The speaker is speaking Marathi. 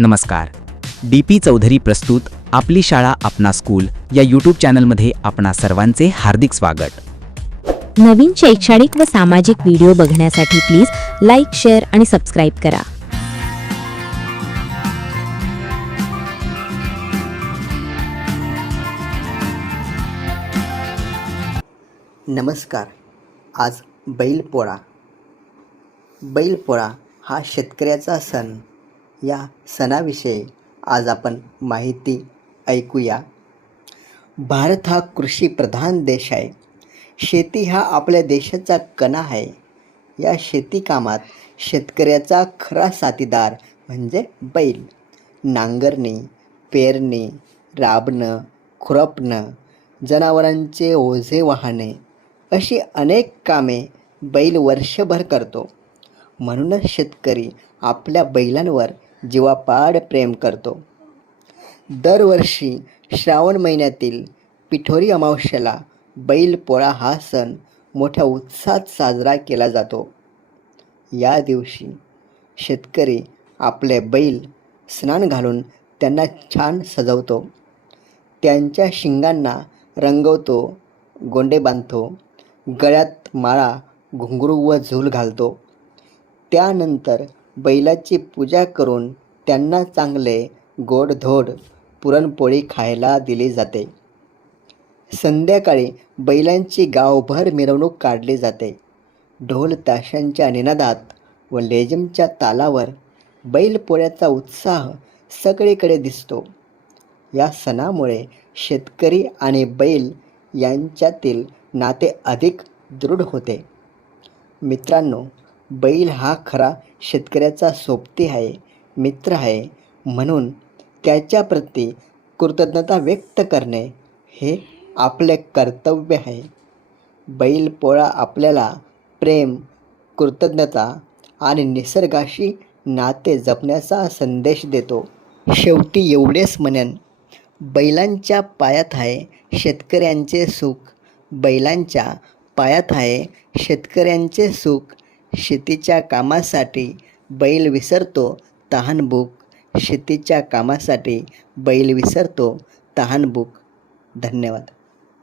नमस्कार. डी पी चौधरी प्रस्तुत आपली शाळा आपणा स्कूल या यूट्यूब चॅनलमध्ये आपणा सर्वांचे हार्दिक स्वागत. नवीन शैक्षणिक व सामाजिक व्हिडिओ बघण्यासाठी प्लीज लाईक शेअर आणि सबस्क्राईब करा. नमस्कार. आज बैलपोळा. बैलपोळा हा शेतकऱ्याचा सण. या सणाविषयी आज आपण माहिती ऐकूया. भारत हा कृषीप्रधान देश आहे. शेती हा आपल्या देशाचा कणा आहे. या शेतीकामात शेतकऱ्याचा खरा साथीदार म्हणजे बैल. नांगरणी पेरणी राबणं खुरपणं जनावरांचे ओझे वाहणे अशी अनेक कामे बैल वर्षभर करतो. म्हणूनच शेतकरी आपल्या बैलांवर जीवापाड प्रेम करतो. दरवर्षी श्रावण महिन्यातील पिठोरी अमावस्येला बैलपोळा हा सण मोठ्या उत्साहात साजरा केला जातो. या दिवशी शेतकरी आपले बैल स्नान घालून त्यांना छान सजवतो. त्यांच्या शिंगांना रंगवतो गोंडे बांधतो गळ्यात माळा घुंगरू व झूल घालतो. त्यानंतर बैलाची पूजा करून त्यांना चांगले गोडधोड पुरणपोळी खायला दिली जाते. संध्याकाळी बैलांची गावभर मिरवणूक काढली जाते. ढोल ताशांच्या निनादात व लेझिमच्या तालावर बैलपोळ्याचा उत्साह सगळीकडे दिसतो. या सणामुळे शेतकरी आणि बैल यांच्यातील नाते अधिक दृढ होते. मित्रांनो बैल हा खरा शेतकऱ्याचा सोबती आहे मित्र आहे. म्हणून त्याच्याप्रती कृतज्ञता व्यक्त करणे हे आपले कर्तव्य आहे. बैलपोळा आपल्याला प्रेम कृतज्ञता आणि निसर्गाशी नाते जपण्याचा संदेश देतो. शेवटी एवढेच म्हणेन बैलांच्या पायात आहे शेतकऱ्यांचे सुख बैलांच्या पायात आहे शेतकऱ्यांचे सुख शेतीच्या कामासाठी बैल विसरतो तहानभूक. शेतीच्या कामासाठी बैल विसरतो तहानभूक. धन्यवाद.